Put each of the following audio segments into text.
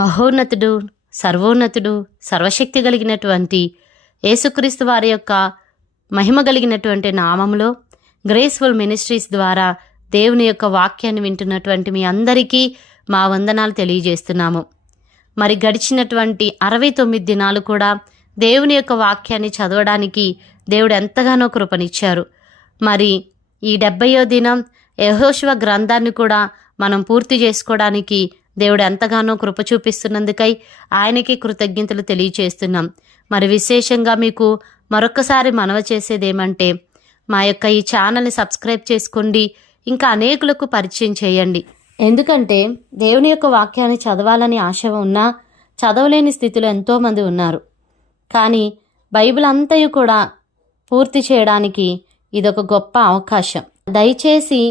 మహోన్నతుడు, సర్వోన్నతుడు, సర్వశక్తి కలిగినటువంటి యేసుక్రీస్తు వారి యొక్క మహిమ కలిగినటువంటి నామములో గ్రేస్ఫుల్ మినిస్ట్రీస్ ద్వారా దేవుని యొక్క వాక్యాన్ని వింటున్నటువంటి మీ అందరికీ మా వందనాలు తెలియజేస్తున్నాము. మరి గడిచినటువంటి 69 దినాలు కూడా దేవుని యొక్క వాక్యాన్ని చదవడానికి దేవుడు ఎంతగానో కృపనిచ్చారు. మరి ఈ 70వ దినం యెహోషువ గ్రంథాన్ని కూడా మనం పూర్తి చేసుకోవడానికి దేవుడు ఎంతగానో కృప చూపిస్తున్నందుకై ఆయనకి కృతజ్ఞతలు తెలియచేస్తున్నాం. మరి విశేషంగా మీకు మరొకసారి మనవి చేసేదేమంటే, మా యొక్క ఈ ఛానల్ని సబ్స్క్రైబ్ చేసుకోండి, ఇంకా అనేకులకు పరిచయం చేయండి. ఎందుకంటే దేవుని యొక్క వాక్యాన్ని చదవాలని ఆశ ఉన్నా చదవలేని స్థితిలో ఎంతోమంది ఉన్నారు. కానీ బైబిల్ అంతయు కూడా పూర్తి చేయడానికి ఇదొక గొప్ప అవకాశం. దయచేసి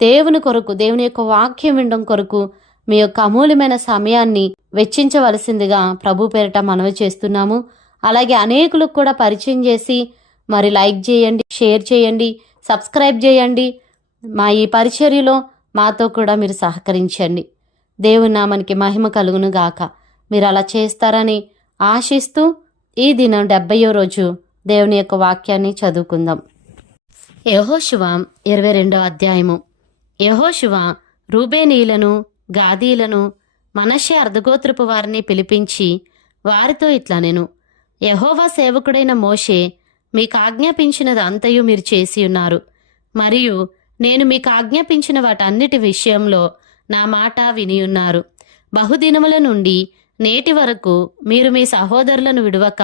దేవుని కొరకు, దేవుని యొక్క వాక్యం వినడం కొరకు మీ యొక్క అమూల్యమైన సమయాన్ని వెచ్చించవలసిందిగా ప్రభు పేరిట మనవి చేస్తున్నాము. అలాగే అనేకులకు కూడా పరిచయం చేసి మరి లైక్ చేయండి, షేర్ చేయండి, సబ్స్క్రైబ్ చేయండి. మా ఈ పరిచర్యలో మాతో కూడా మీరు సహకరించండి. దేవుని నామానికి మహిమ కలుగును గాక. మీరు అలా చేస్తారని ఆశిస్తూ ఈ దినం 70వ రోజు దేవుని యొక్క వాక్యాన్ని చదువుకుందాం. యెహోషువ 22వ అధ్యాయము. యెహోషువ రూబేనీయులను, గాదీలను, మనష్షే అర్ధగోత్రపు వారిని పిలిపించి వారితో ఇట్లనెను: యెహోవా సేవకుడైన మోషే మీకు ఆజ్ఞాపించినది అంతయు మీరు చేసి ఉన్నారు. మరియు నేను మీకు ఆజ్ఞాపించిన వాటన్నిటి విషయంలో నా మాట వినియున్నారు. బహుదినముల నుండి నేటి వరకు మీరు మీ సహోదరులను విడువక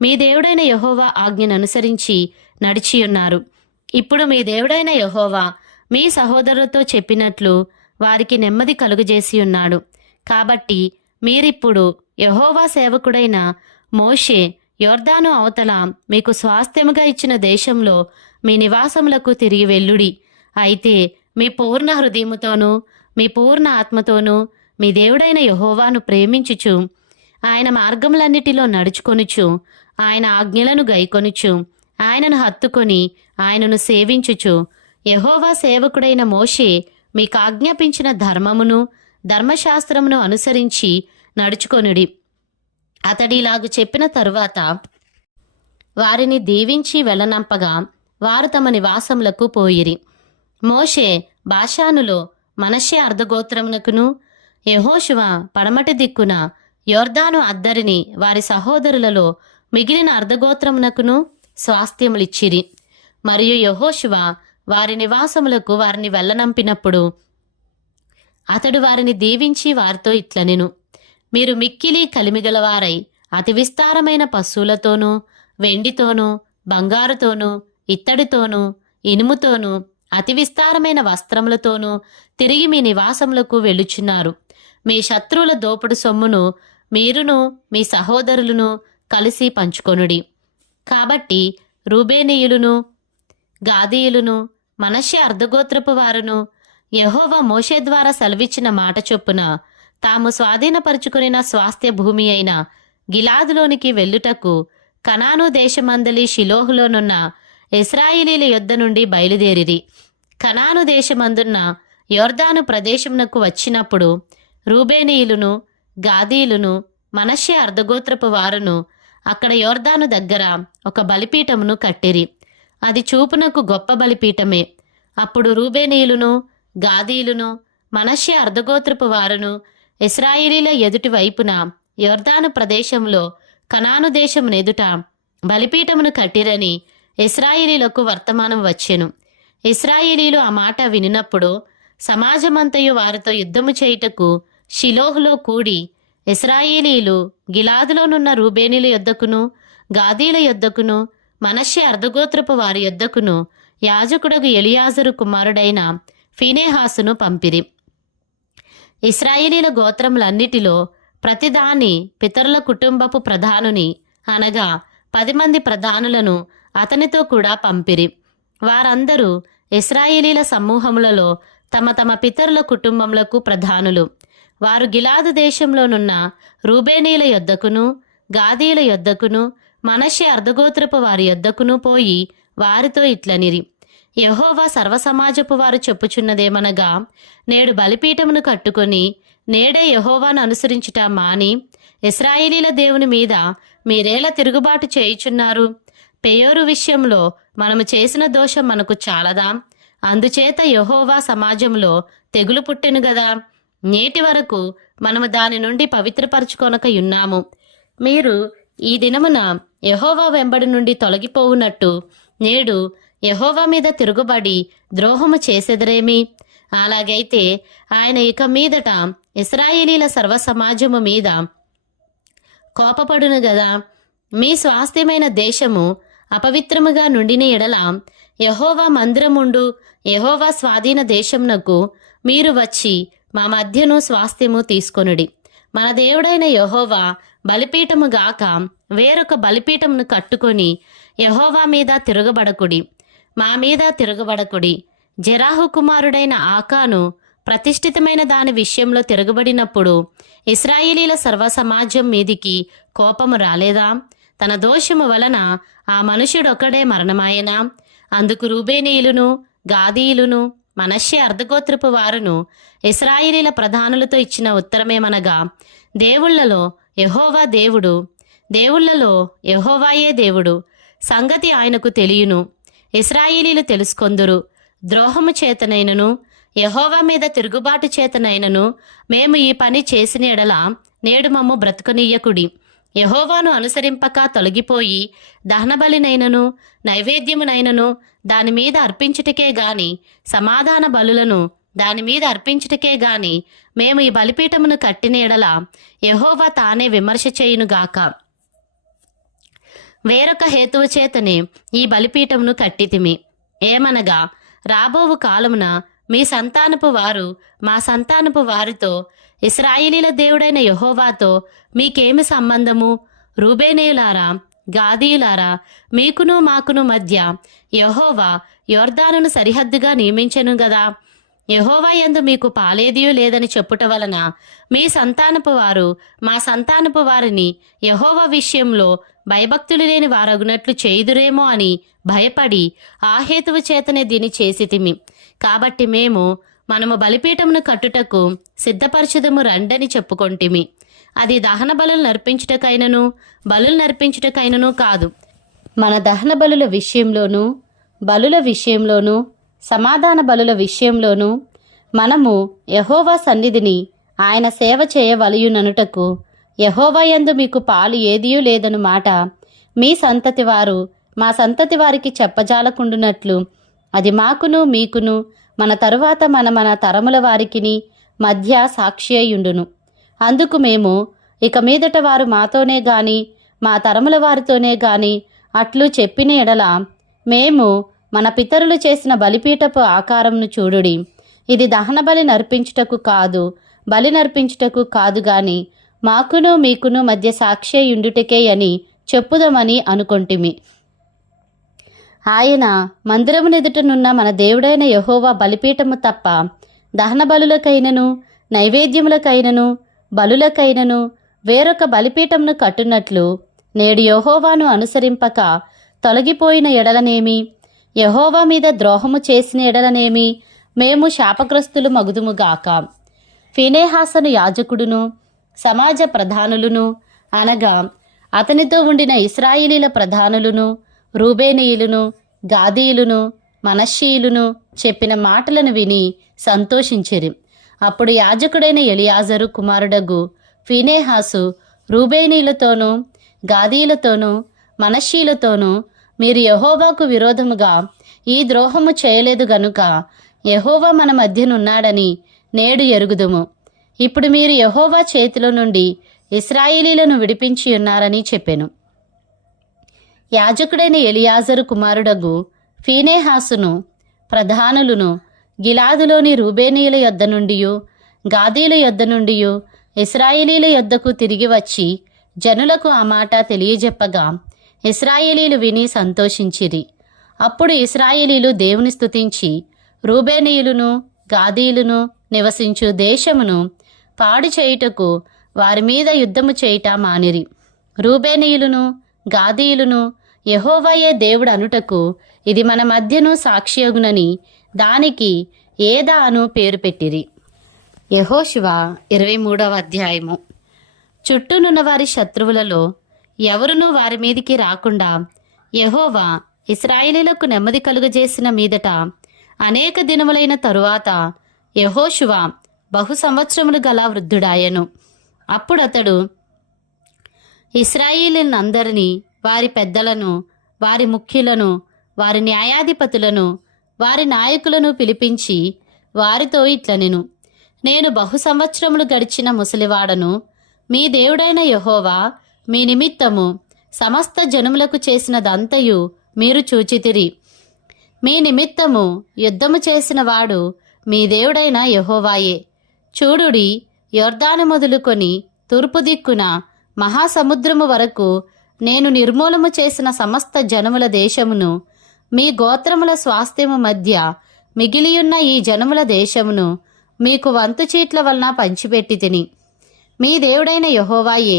మీ దేవుడైన యెహోవా ఆజ్ఞను అనుసరించి నడిచియున్నారు. ఇప్పుడు మీ దేవుడైన యెహోవా మీ సహోదరులతో చెప్పినట్లు వారికి నెమ్మది కలుగజేసి ఉన్నాడు. కాబట్టి మీరిప్పుడు యెహోవా సేవకుడైన మోషే యొర్దాను అవతల మీకు స్వాస్థ్యముగా ఇచ్చిన దేశంలో మీ నివాసములకు తిరిగి వెళ్ళుడి. అయితే మీ పూర్ణ హృదయముతోనూ మీ పూర్ణ ఆత్మతోనూ మీ దేవుడైన యెహోవాను ప్రేమించుచు ఆయన మార్గములన్నిటిలో నడుచుకొనుచు ఆయన ఆజ్ఞలను గైకొనుచు ఆయనను హత్తుకొని ఆయనను సేవించుచు యెహోవా సేవకుడైన మోషే మీకు ఆజ్ఞాపించిన ధర్మమును ధర్మశాస్త్రమును అనుసరించి నడుచుకొనుడి. అతడిలాగు చెప్పిన తరువాత వారిని దీవించి వెళ్ళనంపగా వారు తమ నివాసములకు పోయిరి. మోషే బాషానులో మనష్షే అర్ధగోత్రమునకును, యెహోషువ పడమటి దిక్కున యొర్దాను అద్దరిని వారి సహోదరులలో మిగిలిన అర్ధగోత్రమునకును స్వాస్థ్యములిచ్చిరి. మరియు యెహోషువ వారి నివాసములకు వారిని వెళ్ళనంపినప్పుడు అతడు వారిని దీవించి వారితో ఇట్లనెను: మీరు మిక్కిలి కలిమిగలవారై అతి విస్తారమైన పశువులతోనూ, వెండితోనూ, బంగారుతోనూ, ఇత్తడితోనూ, ఇనుముతోనూ, అతి విస్తారమైన వస్త్రములతోనూ తిరిగి మీ నివాసములకు వెళ్ళుచున్నారు. మీ శత్రువుల దోపుడు సొమ్మును మీరును మీ సహోదరులను కలిసి పంచుకొనుడి. కాబట్టి రూబేనీయులను, గాదీయులను, మనష్షే అర్ధగోత్రపు వారును యెహోవా మోషే ద్వారా సెలవిచ్చిన మాట చొప్పున తాము స్వాధీనపరుచుకొనిన స్వాస్థ్య భూమి అయిన గిలాదులోనికి వెళ్ళుటకు కనాను దేశమందలి షిలోహులోనున్న ఇశ్రాయేలీల యొద్ద నుండి బయలుదేరిరి. కనాను దేశమందున్న యొర్దాను ప్రదేశమునకు వచ్చినప్పుడు రూబేనీయులను, గాదీయులను, మనష్షే అర్ధగోత్రపు వారును అక్కడ యొర్దాను దగ్గర ఒక బలిపీఠమును కట్టిరి. అది చూపునకు గొప్ప బలిపీఠమే. అప్పుడు రూబేనీయులను, గాదీయులను, మనష్షే అర్ధగోత్రపు వారును ఇశ్రాయేలీల ఎదుటి వైపున యొర్దాను ప్రదేశంలో కనాను దేశమునెదుట బలిపీఠమును కట్టిరని ఇశ్రాయేలీలకు వర్తమానం వచ్చెను. ఇశ్రాయేలీలు ఆ మాట వినినప్పుడు సమాజమంతయు వారితో యుద్ధము చేయుటకు షిలోహులో కూడి ఇశ్రాయేలీలు గిలాదులోనున్న రూబేనీల యొద్దకును, గాదీల యొద్దకును, మనష్షే అర్ధగోత్రపు వారి యొద్దకును యాజకుడగు ఎలియాజరు కుమారుడైన ఫీనెహాసును పంపిరి. ఇశ్రాయేలీల గోత్రములన్నిటిలో ప్రతిదాని పితరుల కుటుంబపు ప్రధానుని అనగా 10 మంది ప్రధానులను అతనితో కూడా పంపిరి. వారందరూ ఇశ్రాయేలీల సమూహములలో తమ తమ పితరుల కుటుంబములకు ప్రధానులు. వారు గిలాదు దేశంలోనున్న రూబేనీల యొద్దకును, గాదీల యొద్దకును, మనష్షే అర్ధగోత్రపు వారి యొద్దకును పోయి వారితో ఇట్లనిరి: యెహోవా సర్వసమాజపు వారు చెప్పుచున్నదేమనగా, నేడు బలిపీఠమును కట్టుకొని నేడే యెహోవాను అనుసరించుట మాని ఇశ్రాయేలీల దేవుని మీద మీరేలా తిరుగుబాటు చేయుచున్నారు? పెయోరు విషయంలో మనము చేసిన దోషం మనకు చాలదా? అందుచేత యెహోవా సమాజంలో తెగులు పుట్టెను గదా. నేటి వరకు మనము దాని నుండి పవిత్రపరచుకొనకయున్నాము. మీరు ఈ దినమున యెహోవా వెంబడి నుండి తొలగిపోవునట్టు నేడు యెహోవా మీద తిరుగుబడి ద్రోహము చేసెదరేమి? అలాగైతే ఆయన ఇక మీదట ఇశ్రాయేలీల సర్వ సమాజము మీద కోపపడును గదా. మీ స్వాస్థ్యమైన దేశము అపవిత్రముగా నుండిన ఎడల యెహోవా మందిరముండు యెహోవా స్వాధీన దేశమునకు మీరు వచ్చి మా మధ్యను స్వాస్థ్యము తీసుకొనుడి. మన దేవుడైన యెహోవా బలిపీఠము గాక వేరొక బలిపీఠమును కట్టుకొని యెహోవా మీద తిరగబడకుడి, మా మీద తిరగబడకుడి. జెరాహు కుమారుడైన ఆకాను ప్రతిష్ఠితమైన దాని విషయంలో తిరగబడినప్పుడు ఇశ్రాయేలీల సర్వ సమాజం మీదికి కోపము రాలేదా? తన దోషము వలన ఆ మనుష్యుడొక్కడే మరణమాయనా? అందుకు రూబేనీయులును గాదీయులును మనష్షే అర్ధగోత్రపు వారును ఇశ్రాయేలీల ప్రధానులతో ఇచ్చిన ఉత్తరమేమనగా, దేవుళ్లలో యెహోవా దేవుడు, దేవుళ్లలో యెహోవాయే దేవుడు. సంగతి ఆయనకు తెలియను, ఇశ్రాయేలీలు తెలుసుకొందురు. ద్రోహము చేతనైనను యెహోవా మీద తిరుగుబాటు చేతనైనను మేము ఈ పని చేసిన ఎడల నేడు మమ్ము బ్రతుకనీయకుడి. యెహోవాను అనుసరింపక తొలగిపోయి దహనబలినైనను నైవేద్యమునైనను దాని మీద అర్పించుటకే గాని సమాధాన బలులను దాని మీద అర్పించుటకే గాని మేము ఈ బలిపీఠమును కట్టిన ఎడల యెహోవా తానే విమర్శ చేయునుగాక. వేరొక హేతువు చేతనే ఈ బలిపీఠమును కట్టితిమి. ఏమనగా, రాబోవు కాలమున మీ సంతానపు వారు మా సంతానపు వారితో ఇశ్రాయేలీల దేవుడైన యెహోవాతో మీకేమి సంబంధము? రూబేనీయులారా, గాదీయులారా, మీకును మాకును మధ్య యెహోవా యొర్దానును సరిహద్దుగా నియమించెను గదా. యెహోవా యందు మీకు పాలేదియూ లేదని చెప్పుట వలన మీ సంతానపు వారు మా సంతానపు వారిని యెహోవా విషయంలో భయభక్తులు లేని వారగునట్లు చేయుదురేమో అని భయపడి ఆ హేతువు చేతనే దీన్ని చేసితిమి. కాబట్టి మనము బలిపీఠమును కట్టుటకు సిద్ధపరచుదము రండని చెప్పుకొంటిమి. అది దహన బలులు నర్పించుటకైనను బలులు నర్పించుటకైనను కాదు. మన దహన బలుల విషయంలోనూ బలుల విషయంలోనూ సమాధాన బలుల విషయంలోనూ మనము యెహోవా సన్నిధిని ఆయన సేవ చేయవలయుననుటకు యెహోవా యందు మీకు పాలు ఏదియూ లేదను మాట మీ సంతతి వారు మా సంతతి వారికి చెప్పజాలకుండునట్లు అది మాకును మీకును మన తరువాత మన తరముల వారికిని మధ్య సాక్షి అయ్యుండును. అందుకు ఇక మీదట వారు మాతోనే గాని మా తరముల వారితోనే గాని అట్లు చెప్పిన ఎడల మేము మన పితరులు చేసిన బలిపీఠపు ఆకారంను చూడుడి, ఇది దహన బలి నర్పించుటకు కాదు, బలి నర్పించుటకు కాదు గాని మాకును మీకును మధ్య సాక్షి అయ్యుండుటకే అని చెప్పుదమని అనుకొంటిమి. ఆయన మందిరమునెదుటనున్న మన దేవుడైన యెహోవా బలిపీఠము తప్ప దహన బలులకైనను నైవేద్యములకైనను బలులకైనను వేరొక బలిపీఠమును కట్టునట్లు నేడు యెహోవాను అనుసరింపక తొలగిపోయిన ఎడలనేమి, యెహోవా మీద ద్రోహము చేసిన ఎడలనేమి మేము శాపగ్రస్తులు మగుదుముగాక. ఫీనేహాసను యాజకుడును సమాజ ప్రధానులును అనగా అతనితో ఉండిన ఇశ్రాయేలీల ప్రధానులును రూబేనీయులును గాదీయులును మనష్షీయులును చెప్పిన మాటలను విని సంతోషించిరి. అప్పుడు యాజకుడైన ఎలియాజరు కుమారుడగు ఫీనేహాసు రూబేనీయులతోనూ గాదీయులతోనూ మనష్షీలతోనూ మీరు యెహోవాకు విరోధముగా ఈ ద్రోహము చేయలేదు గనుక యెహోవా మన మధ్యనున్నాడని నేడు ఎరుగుదుము. ఇప్పుడు మీరు యెహోవా చేతిలో నుండి ఇశ్రాయేలీలను విడిపించి ఉన్నారని చెప్పెను. యాజకుడైన ఎలియాజరు కుమారుడగు ఫీనేహాసును ప్రధానులను గిలాదులోని రూబేనీయుల యొద్ద నుండియు గాదీయుల యొద్ద నుండియు ఇశ్రాయేలీల యొద్దకు తిరిగి వచ్చి జనులకు ఆ మాట తెలియజెప్పగా ఇశ్రాయేలీలు విని సంతోషించిరి. అప్పుడు ఇశ్రాయేలీలు దేవుని స్తుతించి రూబేనీయులును గాదీయులును నివసించు దేశమును పాడు చేయుటకు వారి మీద యుద్ధము చేయుట మానిరి. రూబేనీయులును గాదీయులును యెహోవాయే దేవుడు అనుటకు ఇది మన మధ్యను సాక్షియగునని దానికి ఏదా అను పేరు పెట్టిరి. యెహోషువ 23వ అధ్యాయము. చుట్టూనున్న వారి శత్రువులలో ఎవరునూ వారి మీదికి రాకుండా యెహోవా ఇశ్రాయేలీయులకు నెమ్మది కలుగజేసిన మీదట అనేక దినములైన తరువాత యెహోషువ బహు సంవత్సరములు గల వృద్ధుడాయెను. అప్పుడతడు ఇశ్రాయేలీయులందరినీ, వారి పెద్దలను, వారి ముఖ్యులను, వారి న్యాయాధిపతులను, వారి నాయకులను పిలిపించి వారితో ఇట్లనెను: నేను బహు సంవత్సరములు గడిచిన ముసలివాడను. మీ దేవుడైన యెహోవా మీ నిమిత్తము సమస్త జనములకు చేసినదంతయు మీరు చూచితిరి. మీ నిమిత్తము యుద్ధము చేసిన వాడు మీ దేవుడైన యెహోవాయే. చూడుడి, యొర్దాను మొదలుకొని తూర్పు దిక్కున మహాసముద్రము వరకు నేను నిర్మూలము చేసిన సమస్త జనముల దేశమును, మీ గోత్రముల స్వాస్థ్యము మధ్య మిగిలియున్న ఈ జనముల దేశమును మీకు వంతు చీట్ల వలన పంచిపెట్టి తిని, మీ దేవుడైన యెహోవాయే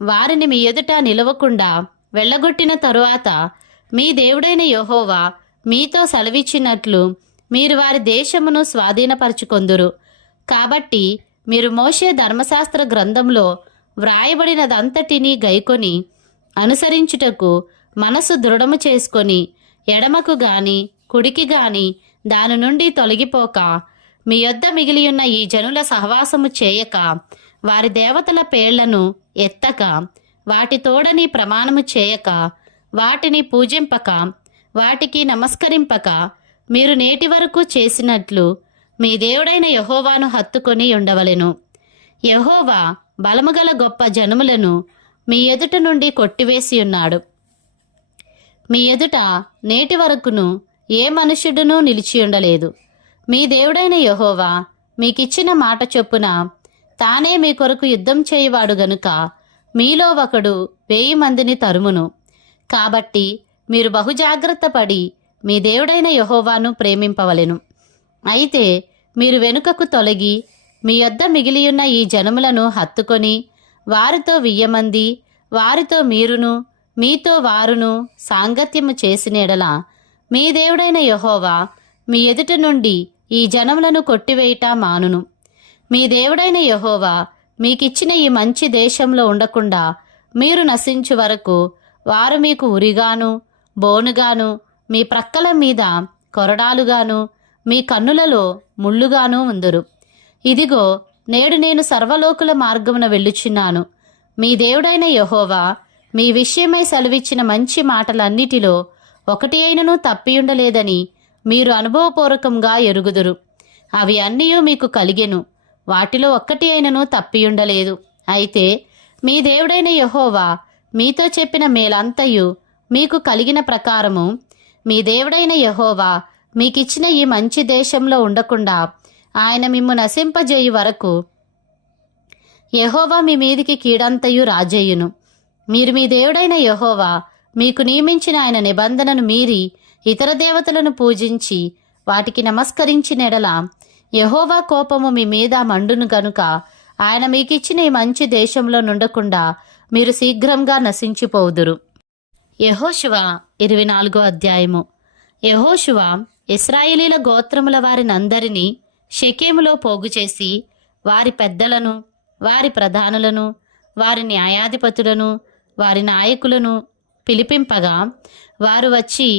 వారిని మీ ఎదుట నిలవకుండా వెళ్ళగొట్టిన తరువాత మీ దేవుడైన యెహోవా మీతో సెలవిచ్చినట్లు మీరు వారి దేశమును స్వాధీనపరచుకొందురు. కాబట్టి మీరు మోషే ధర్మశాస్త్ర గ్రంథంలో వ్రాయబడినదంతటినీ గైకొని అనుసరించుటకు మనసు దృఢము చేసుకొని ఎడమకు గాని కుడికి గాని దాని నుండి తొలగిపోక మీ యొద్ద మిగిలియున్న ఈ జనుల సహవాసము చేయక, వారి దేవతల పేర్లను ఎత్తక, వాటి తోడని ప్రమాణము చేయక, వాటిని పూజింపక, వాటికి నమస్కరింపక, మీరు నేటి వరకు చేసినట్లు మీ దేవుడైన యెహోవాను హత్తుకొని ఉండవలెను. యెహోవా బలముగల గొప్ప జనములను మీ ఎదుట నుండి కొట్టివేసి ఉన్నాడు. మీ ఎదుట నేటి వరకును ఏ మనుష్యుడునూ నిలిచి ఉండలేదు. మీ దేవుడైన యెహోవా మీకిచ్చిన మాట చొప్పున తానే మీ కొరకు యుద్ధం చేయువాడు గనుక మీలో ఒకడు 1000 మందిని తరుమును. కాబట్టి మీరు బహుజాగ్రత్త పడి మీ దేవుడైన యెహోవాను ప్రేమింపవలెను. అయితే మీరు వెనుకకు తొలగి మీ యొద్ద మిగిలియున్న ఈ జనములను హత్తుకొని వారితో 1000 మంది, వారితో మీరును మీతో వారును సాంగత్యము చేసిన ఎడల మీ దేవుడైన యెహోవా మీ ఎదుట నుండి ఈ జనములను కొట్టివేయుట మానును. మీ దేవుడైన యెహోవా మీకిచ్చిన ఈ మంచి దేశంలో ఉండకుండా మీరు నశించు వరకు వారు మీకు ఉరిగాను, బోనుగాను, మీ ప్రక్కల మీద కొరడాలుగాను, మీ కన్నులలో ముళ్ళుగాను ఉందురు. ఇదిగో, నేడు నేను సర్వలోకుల మార్గమున వెళ్ళుచున్నాను. మీ దేవుడైన యెహోవా మీ విషయమై సెలవిచ్చిన మంచి మాటలన్నిటిలో ఒకటి అయినను తప్పియుండలేదని మీరు అనుభవపూర్వకంగా ఎరుగుదురు. అవి అన్నీ మీకు కలిగెను, వాటిలో ఒక్కటి అయినను తప్పియుండలేదు. అయితే మీ దేవుడైన యెహోవా మీతో చెప్పిన మేలంతయు మీకు కలిగిన ప్రకారము మీ దేవుడైన యెహోవా మీకిచ్చిన ఈ మంచి దేశంలో ఉండకుండా ఆయన మిమ్ము నశింపజేయు వరకు యెహోవా మీ మీదికి కీడంతయు రాజేయును. మీరు మీ దేవుడైన యెహోవా మీకు నియమించిన ఆయన నిబంధనను మీరి ఇతర దేవతలను పూజించి వాటికి నమస్కరించిన ఎడల యెహోవా కోపము మీ మీద మండును గనుక ఆయన మీకిచ్చిన ఈ మంచి దేశంలో నుండకుండా మీరు శీఘ్రంగా నశించిపోవుదురు. యెహోషువ 24వ అధ్యాయము. యెహోషువ ఇశ్రాయేలీల గోత్రముల వారినందరినీ షెకెములో పోగుచేసి వారి పెద్దలను, వారి ప్రధానులను, వారి న్యాయాధిపతులను, వారి నాయకులను పిలిపింపగా వారు వచ్చి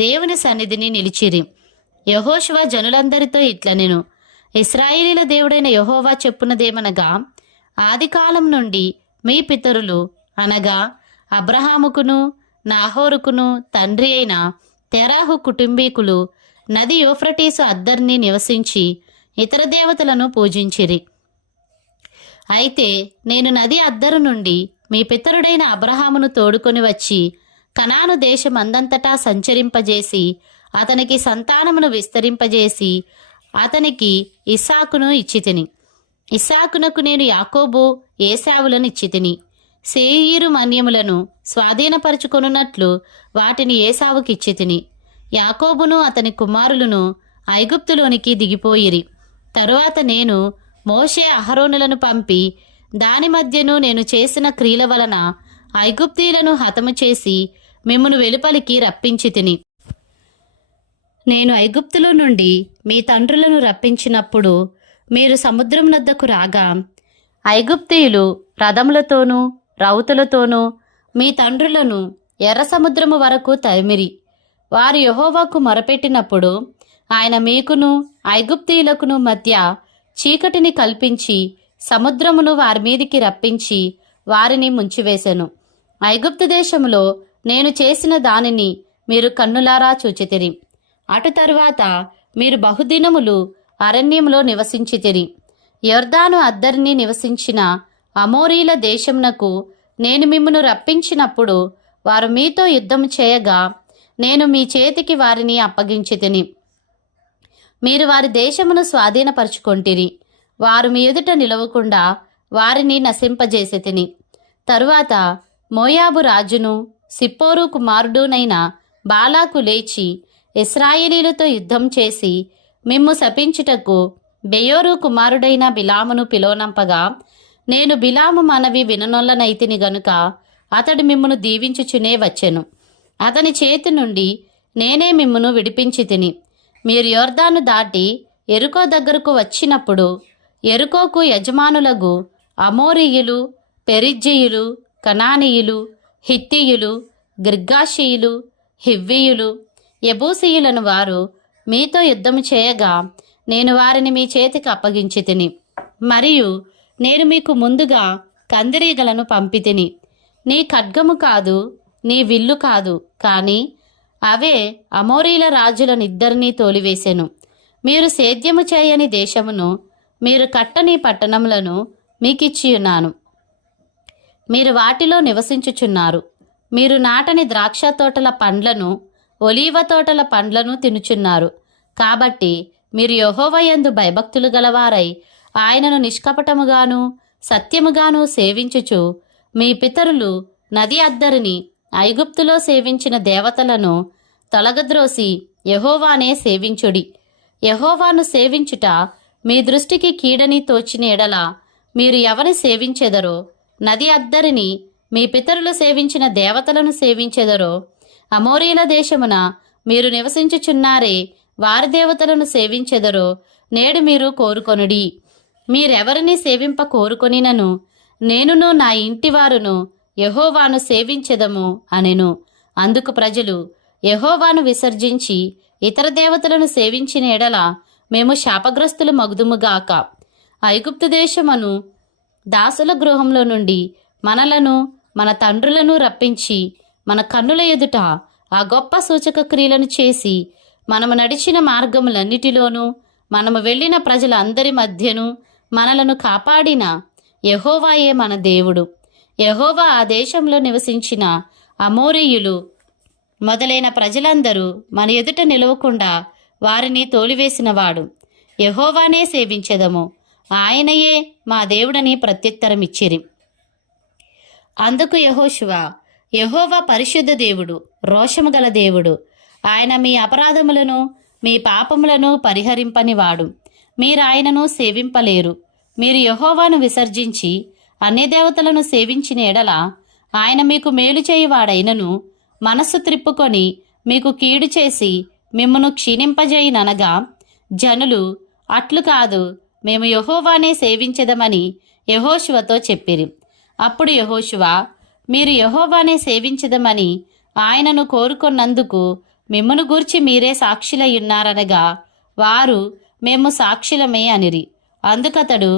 దేవుని సన్నిధిని నిలిచిరి. యెహోషువ జనులందరితో ఇట్లనెను: ఇశ్రాయేలీల దేవుడైన యెహోవా చెప్పునదేమనగా, ఆదికాలం నుండి మీ పితరులు అనగా అబ్రహాముకును నాహోరుకును తండ్రి అయిన తెరాహు కుటుంబీకులు నది యూఫ్రటీసు అద్దరిని నివసించి ఇతర దేవతలను పూజించిరి. అయితే నేను నది అద్దరు నుండి మీ పితరుడైన అబ్రహామును తోడుకొని వచ్చి కనాను దేశమందంతటా సంచరింపజేసి అతనికి సంతానమును విస్తరింపజేసి అతనికి ఇస్సాకును ఇచ్చితిని. ఇస్సాకునకు నేను యాకోబు, ఏశావులను ఇచ్చితిని. శేయీరు మన్యములను స్వాధీనపరుచుకొనున్నట్లు వాటిని ఏశావుకిచ్చితిని. యాకోబును అతని కుమారులను ఐగుప్తులోనికి దిగిపోయిరి. తరువాత నేను మోషే అహరోనులను పంపి దాని మధ్యను నేను చేసిన క్రియల వలన ఐగుప్తీయులను హతము చేసి మిమ్మును వెలుపలికి రప్పించి తిని. నేను ఐగుప్తులో నుండి మీ తండ్రులను రప్పించినప్పుడు మీరు సముద్రం వద్దకు రాగా ఐగుప్తీయులు రథములతోనూ రౌతులతోనూ మీ తండ్రులను ఎర్ర సముద్రము వరకు తరిమిరి. వారు యెహోవాకు మొరపెట్టినప్పుడు ఆయన మీకును ఐగుప్తీయులకును మధ్య చీకటిని కల్పించి సముద్రమును వారి మీదికి రప్పించి వారిని ముంచివేశెను. ఐగుప్తు దేశములో నేను చేసిన దానిని మీరు కన్నులారా చూచితిరి. అటు తరువాత మీరు బహుదినములు అరణ్యములో నివసించితిరి. యొర్దాను అద్దరిని నివసించిన అమోరీల దేశమునకు నేను మిమ్మును రప్పించినప్పుడు వారు మీతో యుద్ధము చేయగా నేను మీ చేతికి వారిని అప్పగించితిని. మీరు వారి దేశమును స్వాధీనపరుచుకొంటిరి. వారు మీ ఎదుట నిలవకుండా వారిని నశింపజేసితిని. తరువాత మోయాబు రాజును సిప్పోరు కుమారుడునైన బాలాకు లేచి ఇశ్రాయేలీలతో యుద్ధం చేసి మిమ్ము శపించుటకు బెయోరు కుమారుడైన బిలామును పిలువనంపగా నేను బిలాము మనవి విననొల్లనైతిని గనుక అతడు మిమ్మును దీవించుచునే వచ్చెను. అతని చేతి నుండి నేనే మిమ్మును విడిపించి తిని. మీరు యొర్దాను దాటి యెరికో దగ్గరకు వచ్చినప్పుడు యెరికోకు యజమానులగు అమోరీయులు, పెరిజ్జీయులు, కనానీయులు, హిత్తీయులు, గిర్గాషీయులు, హివ్వీయులు, యెబూసీయులను వారు మీతో యుద్ధము చేయగా నేను వారిని మీ చేతికి అప్పగించి తిని. మరియు నేను మీకు ముందుగా కందిరీగలను పంపితిని. నీ ఖడ్గము కాదు, నీ విల్లు కాదు, కానీ అవే అమోరీల రాజులనిద్దరినీ తోలివేసెను. మీరు సేద్యము చేయని దేశమును మీరు కట్టని పట్టణములను మీకిచ్చియున్నాను. మీరు వాటిలో నివసించుచున్నారు. మీరు నాటని ద్రాక్ష తోటల పండ్లను ఒలీవ తోటల పండ్లను తినుచున్నారు. కాబట్టి మీరు యెహోవాయందు భయభక్తులు గలవారై ఆయనను నిష్కపటముగాను సత్యముగాను సేవించుచు మీ పితరులు నది అద్దరిని ఐగుప్తులో సేవించిన దేవతలను తొలగద్రోసి యెహోవానే సేవించుడి. యెహోవాను సేవించుట మీ దృష్టికి కీడని తోచిన ఎడల మీరు ఎవరిని సేవించెదరో, నది అద్దరిని మీ పితరులు సేవించిన దేవతలను సేవించెదరో, అమోరీల దేశమున మీరు నివసించుచున్నారే వారి దేవతలను సేవించెదరో నేడు మీరు కోరుకొనుడి. మీరెవరిని సేవింప కోరుకొనినను నేనును నా ఇంటివారును యెహోవాను సేవించెదము అనెను. అందుకు ప్రజలు యెహోవాను విసర్జించి ఇతర దేవతలను సేవించిన ఎడల మేము శాపగ్రస్తులు మగుదుముగాక. ఐగుప్తు దేశమును దాసుల గృహంలో నుండి మనలను మన తండ్రులను రప్పించి మన కన్నుల ఎదుట ఆ గొప్ప సూచక క్రియలను చేసి మనము నడిచిన మార్గములన్నిటిలోనూ మనము వెళ్ళిన ప్రజలందరి మధ్యను మనలను కాపాడిన యెహోవాయే మన దేవుడు. యెహోవా ఆ దేశంలో నివసించిన అమోరీయులు మొదలైన ప్రజలందరూ మన ఎదుట నిలవకుండా వారిని తోలివేసినవాడు. యెహోవానే సేవించెదము, ఆయనయే మా దేవుడని ప్రత్యుత్తరమిచ్చిరి. అందుకు యెహోషువ, యెహోవా పరిశుద్ధ దేవుడు, రోషము గల దేవుడు. ఆయన మీ అపరాధములను మీ పాపములను పరిహరింపనివాడు. మీరు ఆయనను సేవింపలేరు. మీరు యెహోవాను విసర్జించి అన్యదేవతలను సేవించిన ఎడల ఆయన మీకు మేలు చేయువాడైనను మనస్సు త్రిప్పుకొని మీకు కీడు చేసి మిమ్మును క్షీణింపజేయననగా జనులు అట్లు కాదు, మేము యెహోవానే సేవించెదమని యెహోషువతో చెప్పిరి. అప్పుడు యెహోషువ, మీరు యెహోవానే సేవించెదమని ఆయనను కోరుకొన్నందుకు మిమ్మును గూర్చి మీరే సాక్షులయ్యున్నారనగా వారు మేము సాక్షులమే అనిరి. అందుకతడు,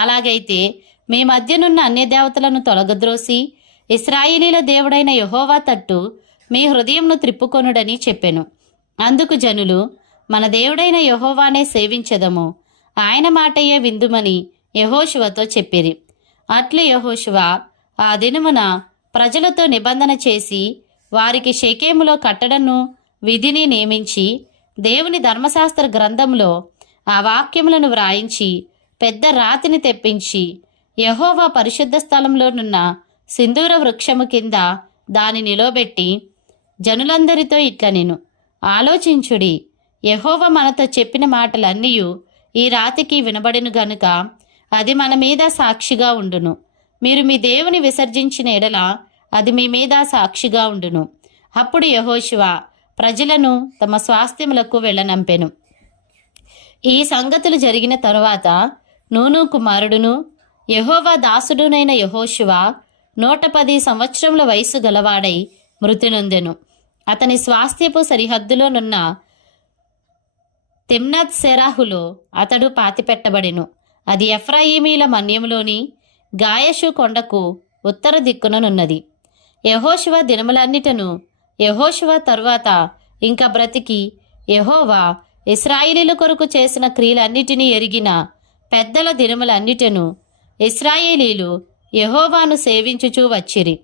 అలాగైతే మీ మధ్యనున్న అన్యదేవతలను తొలగద్రోసి ఇశ్రాయేలీల దేవుడైన యెహోవా తట్టు మీ హృదయంను త్రిప్పుకొనుడని చెప్పెను. అందుకు జనులు, మన దేవుడైన యెహోవానే సేవించెదము, ఆయన మాటయే విందుమని యెహోషువతో చెప్పిరి. అట్లు యెహోషువ ఆ దినమున ప్రజలతో నిబంధన చేసి వారికి షెకెములో కట్టడను విధిని నియమించి దేవుని ధర్మశాస్త్ర గ్రంథంలో ఆ వాక్యములను వ్రాయించి పెద్ద రాతిని తెప్పించి యెహోవా పరిశుద్ధ స్థలంలోనున్న సింధూర వృక్షము కింద దాని నిలవబెట్టి జనులందరితో ఇట్లనెను, ఆలోచించుడి, యెహోవా మనతో చెప్పిన మాటలన్నీయు ఈ రాతికి వినబడెను గనుక అది మన మీద సాక్షిగా ఉండును. మీరు మీ దేవుని విసర్జించిన ఎడల అది మీ మీద సాక్షిగా ఉండును. అప్పుడు యెహోషువ ప్రజలను తమ స్వాస్థ్యములకు వెళ్ళనంపెను. ఈ సంగతులు జరిగిన తరువాత నూను కుమారుడును యెహోవా దాసుడునైన యెహోషువ 110 సంవత్సరముల వయసు గలవాడై మృతి నొందెను. అతని స్వాస్థ్యపు సరిహద్దులోనున్న తిమ్నత్ సెరాహులో అతడు పాతిపెట్టబడెను. అది ఎఫ్రాయిమీల మన్యములోని గాయషు కొండకు ఉత్తర దిక్కుననున్నది. యెహోషువ దినములన్నిటను యెహోషువ తరువాత ఇంకా బ్రతికి యెహోవా ఇశ్రాయేలీయుల కొరకు చేసిన క్రియలన్నిటినీ ఎరిగిన పెద్దల దినములన్నిటను ఇశ్రాయేలీయులు యెహోవాను సేవించుచూ వచ్చిరి.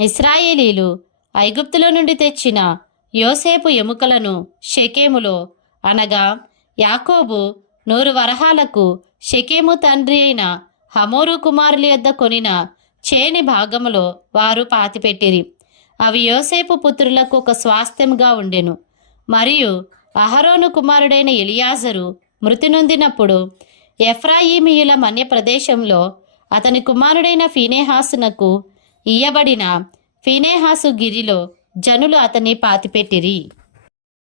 ఇశ్రాయేలీయులు ఐగుప్తులో నుండి తెచ్చిన యోసేపు ఎముకలను షెకెములో అనగా యాకోబు 100 వరహాలకు షెకెము తండ్రి అయిన హమోరు కుమారుల యొద్ద కొనిన చేని భాగములో వారు పాతిపెట్టిరి. అవి యోసేపు పుత్రులకు ఒక స్వాస్థ్యముగా ఉండెను. మరియు అహరోను కుమారుడైన ఎలియాజరు మృతి నొందినప్పుడు ఎఫ్రాయిమీయుల మన్య ప్రదేశంలో అతని కుమారుడైన ఫీనెహాసునకు ఇయ్యబడిన ఫీనెహాసు గిరిలో జనులు అతన్ని పాతిపెట్టిరి.